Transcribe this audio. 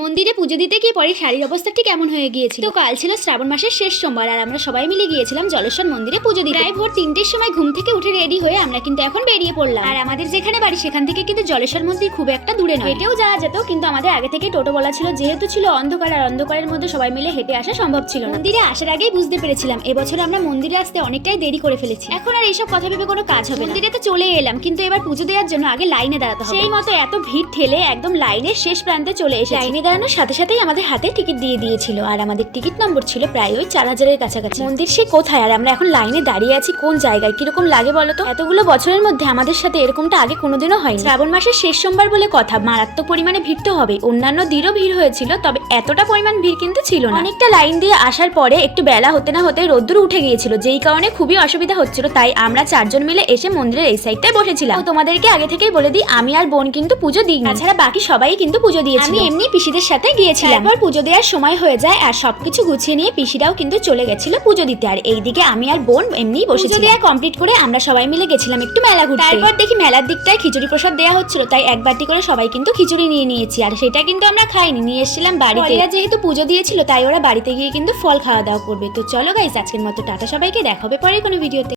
মন্দিরে পুজো দিতে গিয়ে পরে শাড়ির অবস্থা ঠিক এমন হয়ে গিয়েছিল। তো কাল ছিল শ্রাবণ মাসের শেষ সোমবার আর আমরা সবাই মিলে গিয়েছিলাম জলেশ্বর মন্দিরে পুজো দিতে। প্রায় ভোর 3টের সময় ঘুম থেকে উঠে রেডি হয়ে আমরা কিন্তু এখন বেরিয়ে পড়লাম। আর আমাদের যেখানে বাড়ি সেখান থেকে কিন্তু জলেশ্বর মন্দির খুব একটা দূরে নয়, হেঁটেও যাওয়া যেত, কিন্তু আমাদের আগে থেকে টোটো বলা ছিল, যেহেতু ছিল অন্ধকার আর অন্ধকারের মধ্যে সবাই মিলে হেঁটে আসা সম্ভব ছিল না। মন্দিরে আসার আগেই বুঝতে পেরেছিলাম এবছর আমরা মন্দিরে আসতে অনেকটাই দেরি করে ফেলেছি। এখন আর এইসব কথা ভেবে কোনো কাজ হবে না। মন্দিরে তো চলে এলাম, কিন্তু এবার পুজো দেওয়ার জন্য আগে লাইনে দাঁড়াতে হবে। সেই মতো এত ভিড় ঠেলে একদম লাইনের শেষ প্রান্তে চলে এসে লাইনে দাঁড়ানোর সাথে সাথেই আমাদের হাতে টিকিট দিয়ে দিয়েছিল। আর আমাদের টিকিট নম্বর ছিল প্রায় ওই 4000-এর কাছাকাছি। মন্দির সে কোথায়, আর আমরা এখন লাইনে দাঁড়িয়ে আছি কোন জায়গায়, কিরকম লাগে বলো তো? এতগুলো বছরের মধ্যে আমাদের সাথে এরকমটা আগে কোনোদিনও হয়নি। শ্রাবণ মাসের শেষ সোমবার বলে কথা, মারাত্মক পরিমাণে ভিড় তো হবে। অন্যান্য দিনও ভিড় হয়েছিল, তবে এতটা পরিমাণ ভিড় কিন্তু ছিল না। অনেকটা লাইন দিয়ে আসার পরে একটু বেলা হতে না হতে রোদ্দুর উঠে গিয়েছিল, যেই কারণে খুবই অসুবিধা হচ্ছিল। তাই আমরা 4 জন মিলে এসে মন্দিরের এই সাইডটায় বসেছিলাম। তোমাদেরকে আগে থেকেই বলে দিই, আমি আর বোন কিন্তু পুজো দিই, তাছাড়া বাকি সবাই কিন্তু পুজো দিয়েছে। আমি এমনি পিসিদের সাথে গিয়েছিলাম। তারপর পুজো দেওয়ার সময় হয়ে যায় আর সবকিছু গুছিয়ে নিয়ে পিসিরাও কিন্তু চলে গেছিল পুজো দিতে। আর এইদিকে আমি আর বোন এমনি বসে পুজো দেওয়া কমপ্লিট করে আমরা সবাই মিলে গেছিলাম একটু মেলা ঘুরতে। তারপর দেখি মেলার দিকটায় খিচুড়ি প্রসাদ দেওয়া হচ্ছিল, তাই এক বাটি করে সবাই কিন্তু খিচুড়ি নিয়ে নিয়েছি। আর সেটা কিন্তু আমরা খাইনি, নিয়ে এসেছিলাম বাড়িতে। এরা যেহেতু পুজো দিয়েছিল তাই ওরা বাড়িতে গিয়ে কিন্তু ফল খাওয়া দাওয়া করবে। তো চলো গাইস, আজকের মতো টাটা সবাইকে, দেখা হবে পরে কোনো ভিডিওতে।